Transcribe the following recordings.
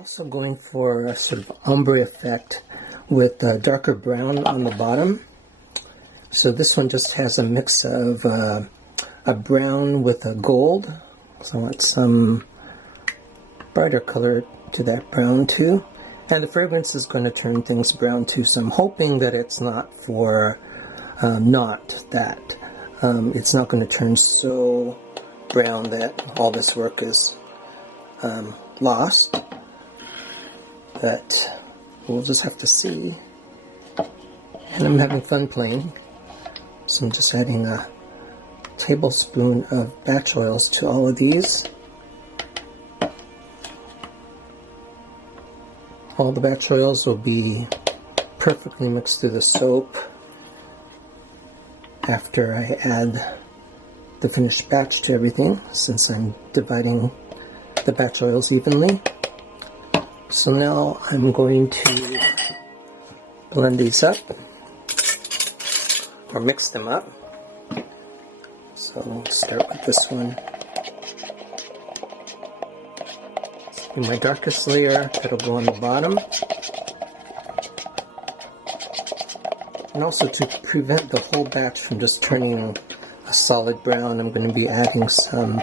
Also going for a sort of ombre effect with darker brown on the bottom. So this one just has a mix of a brown with a gold. So I want some brighter color to that brown too. And the fragrance is going to turn things brown too. So I'm hoping that it's not for not that. It's not going to turn so brown that all this work is lost. But we'll just have to see. And I'm having fun playing. So I'm just adding a tablespoon of batch oils to all of these. All the batch oils will be perfectly mixed through the soap after I add the finished batch to everything, since I'm dividing the batch oils evenly. So now I'm going to blend these up, or mix them up. So let's start with this one. This will be my darkest layer, that'll go on the bottom. And also to prevent the whole batch from just turning a solid brown, I'm going to be adding some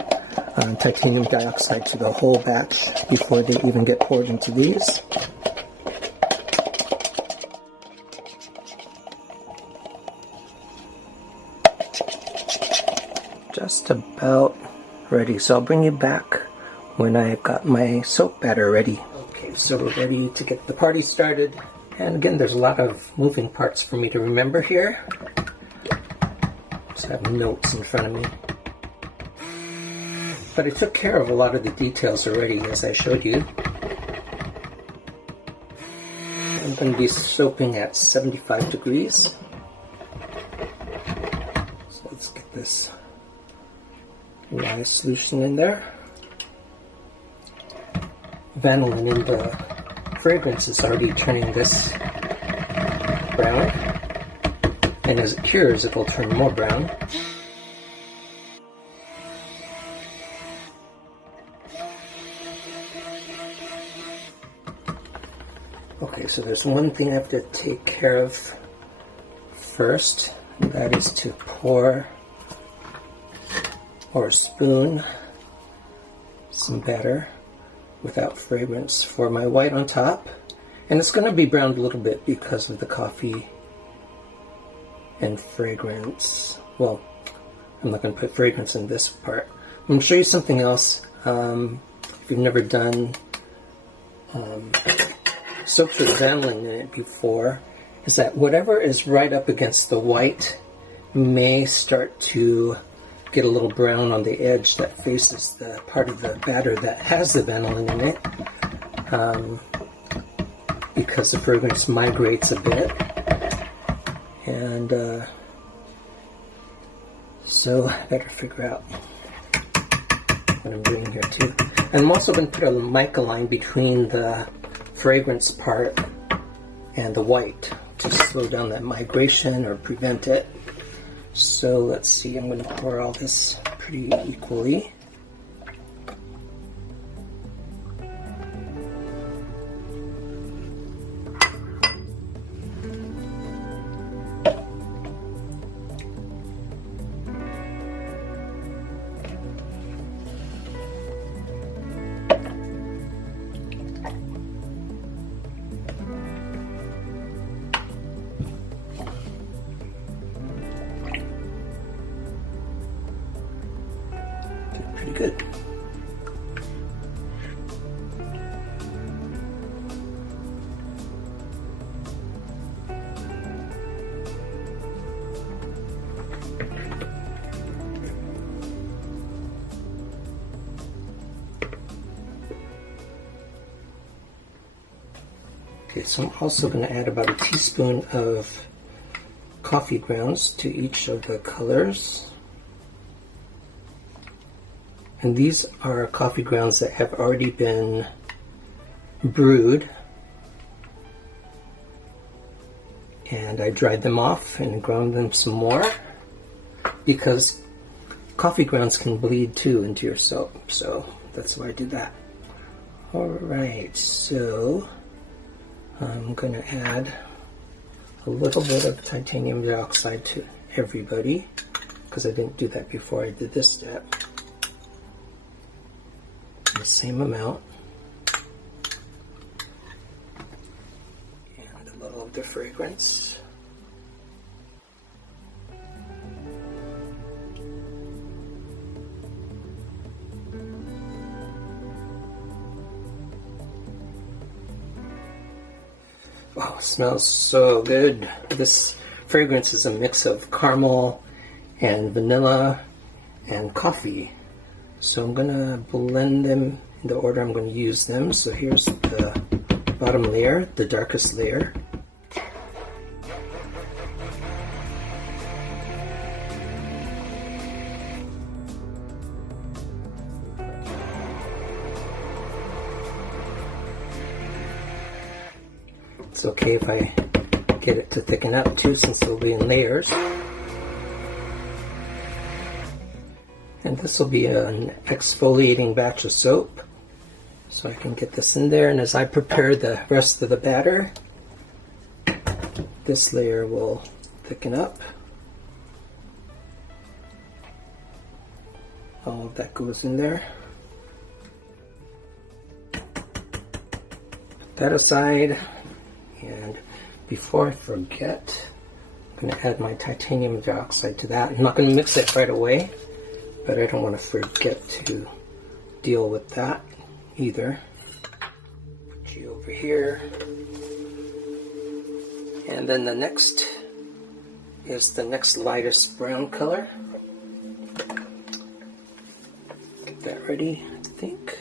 titanium dioxide to the whole batch before they even get poured into these. Just about ready, so I'll bring you back when I've got my soap batter ready. Okay, so we're ready to get the party started. And again, there's a lot of moving parts for me to remember here. So I have notes in front of me. But I took care of a lot of the details already, as I showed you. I'm going to be soaping at 75 degrees. So let's get this lye solution in there. Vanillin in the fragrance is already turning this brown, and as it cures it will turn more brown. Okay, so there's one thing I have to take care of first, and that is to pour or spoon some batter without fragrance for my white on top. And it's going to be browned a little bit because of the coffee and fragrance. Well, I'm not going to put fragrance in this part. I'm going to show you something else. If you've never done soaps with vanillin in it before, is that whatever is right up against the white may start to get a little brown on the edge that faces the part of the batter that has the vanillin in it, because the fragrance migrates a bit. And so I better figure out what I'm doing here too. And I'm also going to put a mica line between the fragrance part and the white to slow down that migration or prevent it. So let's see, I'm going to pour all this pretty equally. Pretty good. Okay, so I'm also going to add about a teaspoon of coffee grounds to each of the colors. And these are coffee grounds that have already been brewed. And I dried them off and ground them some more, because coffee grounds can bleed too into your soap. So that's why I did that. Alright, so I'm going to add a little bit of titanium dioxide to everybody, because I didn't do that before I did this step. The same amount. And a little of the fragrance. Wow, it smells so good. This fragrance is a mix of caramel and vanilla and coffee. So I'm going to blend them in the order I'm going to use them. So here's the bottom layer, the darkest layer. It's okay if I get it to thicken up too, since it'll be in layers. And this will be an exfoliating batch of soap. So I can get this in there, and as I prepare the rest of the batter, this layer will thicken up. All of that goes in there. Put that aside. And before I forget, I'm going to add my titanium dioxide to that. I'm not going to mix it right away, but I don't want to forget to deal with that either. Put you over here. And then the next is the next lightest brown color. Get that ready, I think.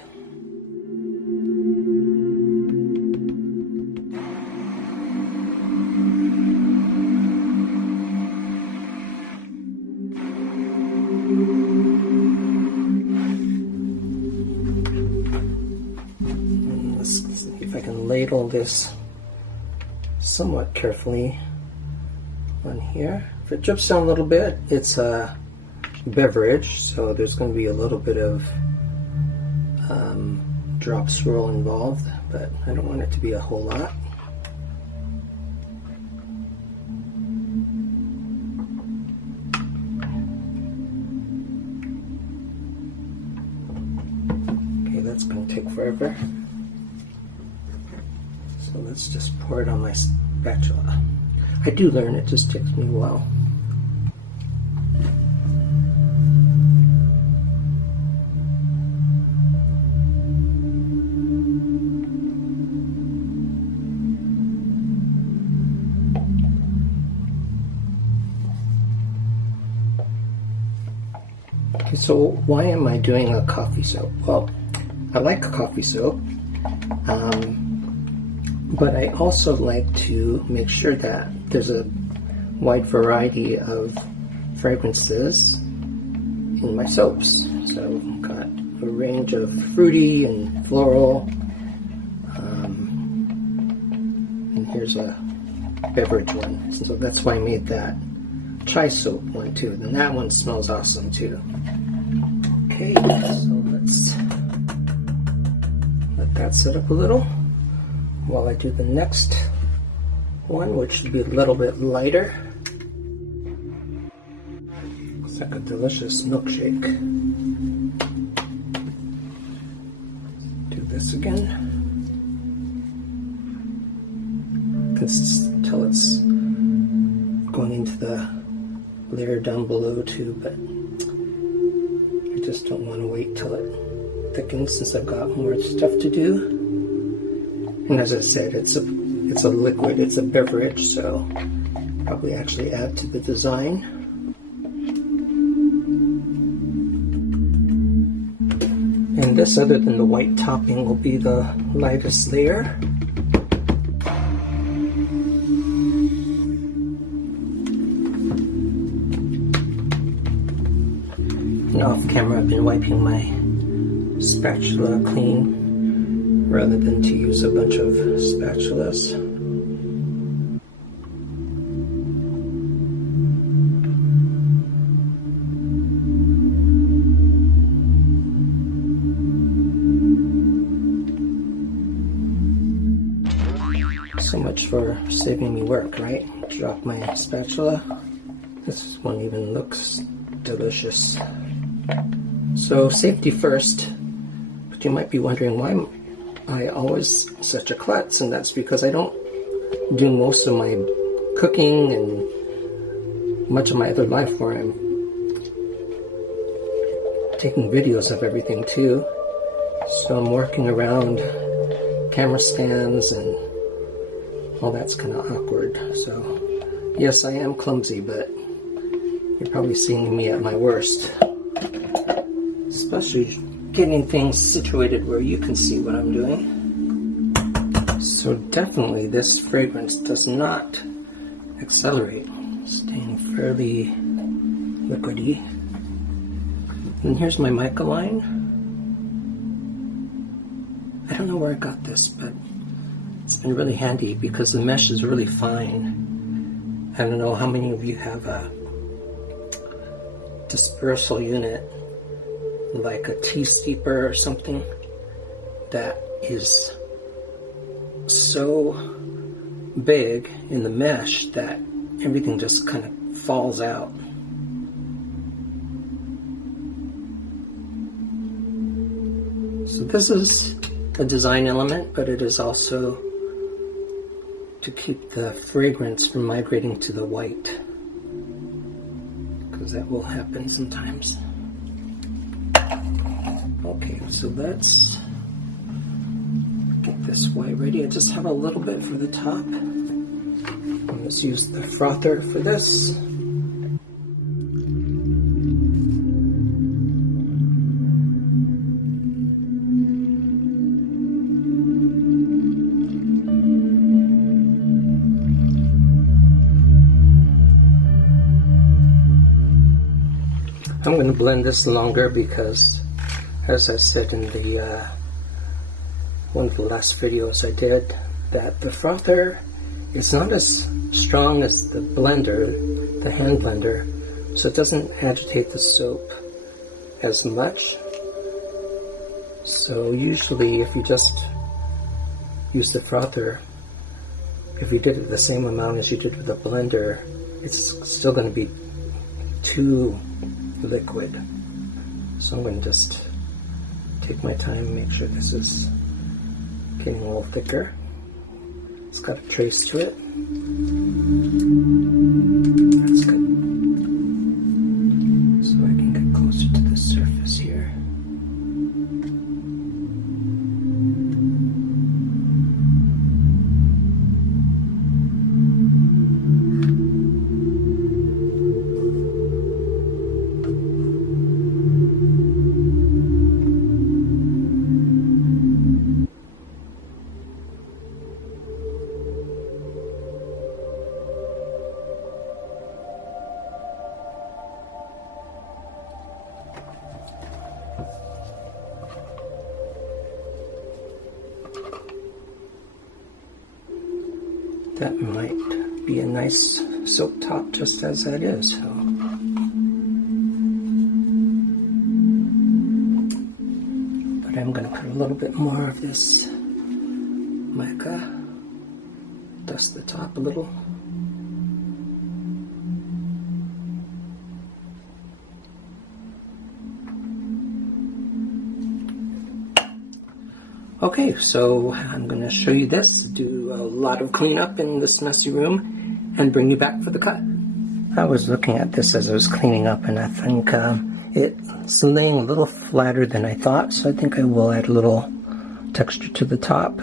Ladle this somewhat carefully on here. If it drips down a little bit, it's a beverage, so there's going to be a little bit of drop swirl involved, but I don't want it to be a whole lot. Okay, that's going to take forever. So let's just pour it on my spatula. I do learn, it just takes me a while. Okay, so why am I doing a coffee soap? Well, I like coffee soap. But I also like to make sure that there's a wide variety of fragrances in my soaps. So I've got a range of fruity and floral. And here's a beverage one. So that's why I made that chai soap one too. And that one smells awesome too. Okay, so let's let that set up a little while I do the next one, which should be a little bit lighter. Looks like a delicious milkshake. Do this again. You can tell it's going into the layer down below too, but I just don't want to wait till it thickens since I've got more stuff to do. And as I said, it's a liquid, it's a beverage, so probably actually add to the design. And this, other than the white topping, will be the lightest layer. And off camera, I've been wiping my spatula clean, rather than to use a bunch of spatulas. much for saving me work, right? Drop my spatula. This one even looks delicious. So safety first, but you might be wondering why am I always such a klutz, and that's because I don't do most of my cooking and much of my other life where I'm taking videos of everything too. So I'm working around camera stands and all that's kind of awkward. So yes, I am clumsy, but you're probably seeing me at my worst. Especially getting things situated where you can see what I'm doing. So definitely this fragrance does not accelerate, staying fairly liquidy. And here's my mica line. I don't know where I got this, but it's been really handy because the mesh is really fine. I don't know how many of you have a dispersal unit, like a tea steeper or something, that is so big in the mesh that everything just kind of falls out. So this is a design element, but it is also to keep the fragrance from migrating to the white, because that will happen sometimes. Okay, so let's get this white ready. I just have a little bit for the top. Let's use the frother for this. I'm going to blend this longer because, as I said in the one of the last videos I did, that the frother is not as strong as the blender, the hand blender, so it doesn't agitate the soap as much. So usually if you just use the frother, if you did it the same amount as you did with the blender, it's still going to be too liquid. So I'm going to just take my time and make sure this is getting a little thicker. It's got a trace to it. That's good. So I can get closer to the surface here. That might be a nice soap top just as that is. So. But I'm going to put a little bit more of this mica, dust the top a little. Okay, so I'm going to show you this, do a lot of cleanup in this messy room, and bring you back for the cut. I was looking at this as I was cleaning up, and I think it's laying a little flatter than I thought, so I think I will add a little texture to the top.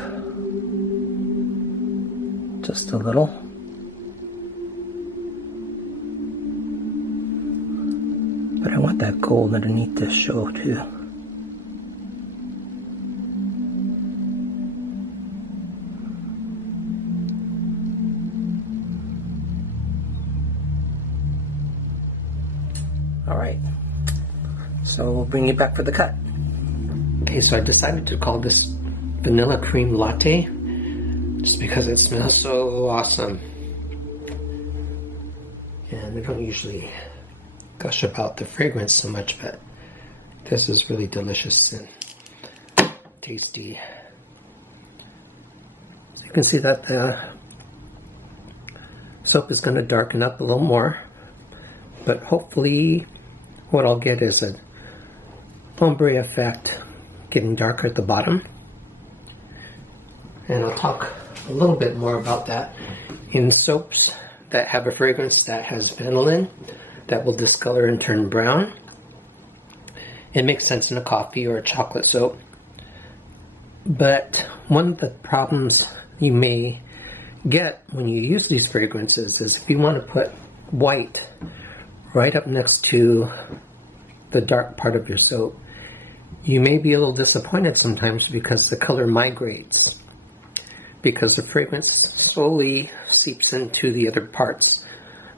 Just a little. But I want that gold underneath to show too. Alright, so we'll bring you back for the cut. Okay, so I decided to call this vanilla cream latte just because it smells so awesome. And I don't usually gush about the fragrance so much, but this is really delicious and tasty. You can see that the soap is going to darken up a little more, but hopefully what I'll get is an ombre effect, getting darker at the bottom. And I'll talk a little bit more about that in soaps that have a fragrance that has vanillin that will discolor and turn brown. It makes sense in a coffee or a chocolate soap. But one of the problems you may get when you use these fragrances is if you want to put white right up next to the dark part of your soap, you may be a little disappointed sometimes because the color migrates, because the fragrance slowly seeps into the other parts,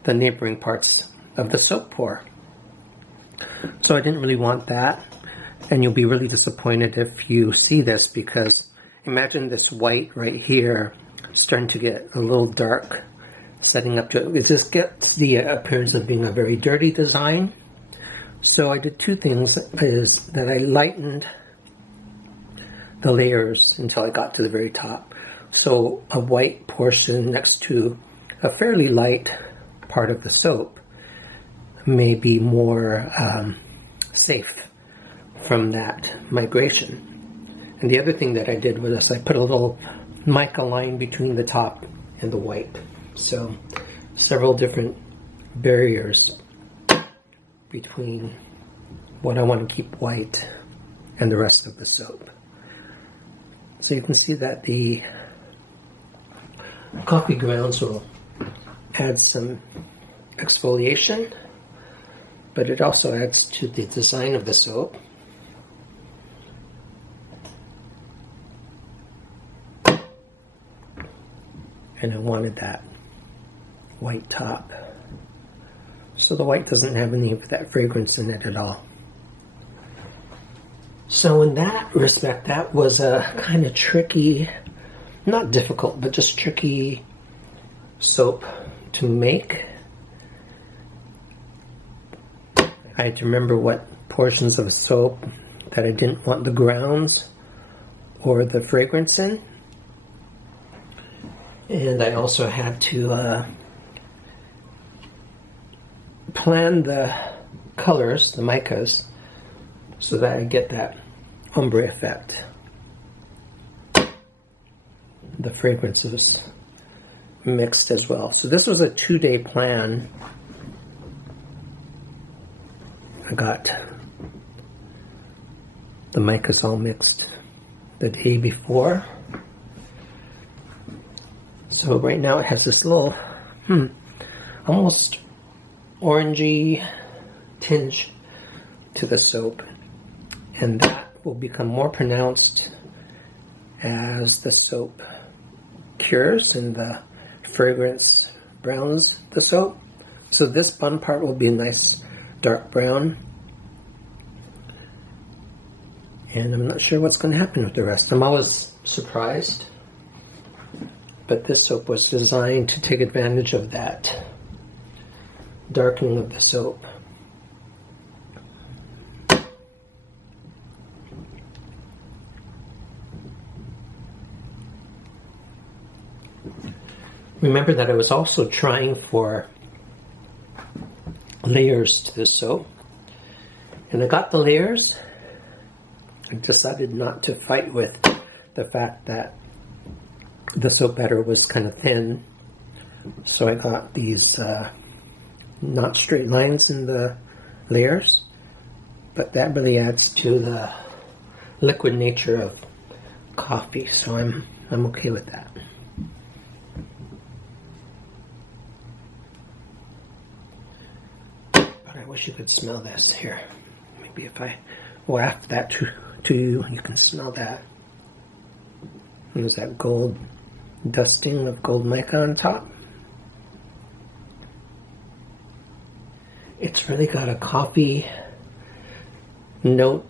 the neighboring parts of the soap pore. So I didn't really want that, and you'll be really disappointed if you see this, because imagine this white right here starting to get a little dark, setting up to it just gets the appearance of being a very dirty design. So I did two things, is that I lightened the layers until I got to the very top. So a white portion next to a fairly light part of the soap may be more safe from that migration. And the other thing that I did was I put a little mica line between the top and the white. So several different barriers between what I want to keep white and the rest of the soap. So you can see that the coffee grounds will add some exfoliation, but it also adds to the design of the soap. And I wanted that white top, so the white doesn't have any of that fragrance in it at all. So in that respect, that was a kind of tricky, not difficult, but just tricky soap to make. I had to remember what portions of soap that I didn't want the grounds or the fragrance in. And I also had to plan the colors, the micas, so that I get that ombre effect. The fragrances mixed as well. So this was a 2-day plan. I got the micas all mixed the day before. So right now it has this little, almost orangey tinge to the soap. And that will become more pronounced as the soap cures and the fragrance browns the soap. So this bottom part will be a nice dark brown. And I'm not sure what's going to happen with the rest. I'm always surprised. But this soap was designed to take advantage of that darkening of the soap. Remember that I was also trying for layers to the soap. And I got the layers. I decided not to fight with the fact that the soap batter was kind of thin. So I got these not straight lines in the layers. But that really adds to the liquid nature of coffee. So I'm okay with that. I wish you could smell this here. Maybe if I waft that to you, you can smell that. And there's that gold dusting of gold mica on top. It's really got a coffee note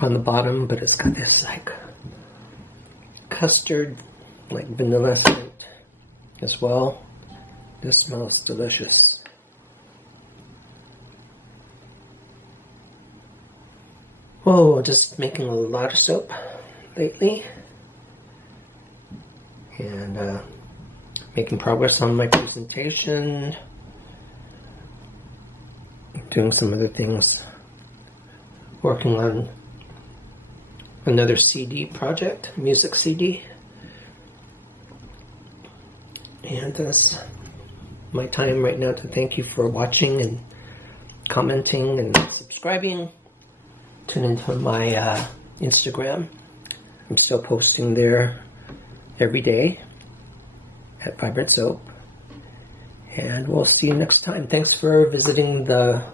on the bottom, but it's got this like custard, like vanilla scent as well. This smells delicious. Whoa, just making a lot of soap lately. And making progress on my presentation, doing some other things, working on another CD project, music CD, and that's my time right now to thank you for watching and commenting and subscribing. Tune into my Instagram. I'm still posting there every day at Vibrant Soap. And we'll see you next time. Thanks for visiting the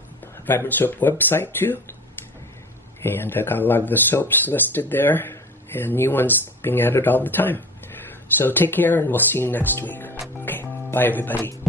Vibrant Soap website too. And I got a lot of the soaps listed there and new ones being added all the time. So take care and we'll see you next week. Okay, bye everybody.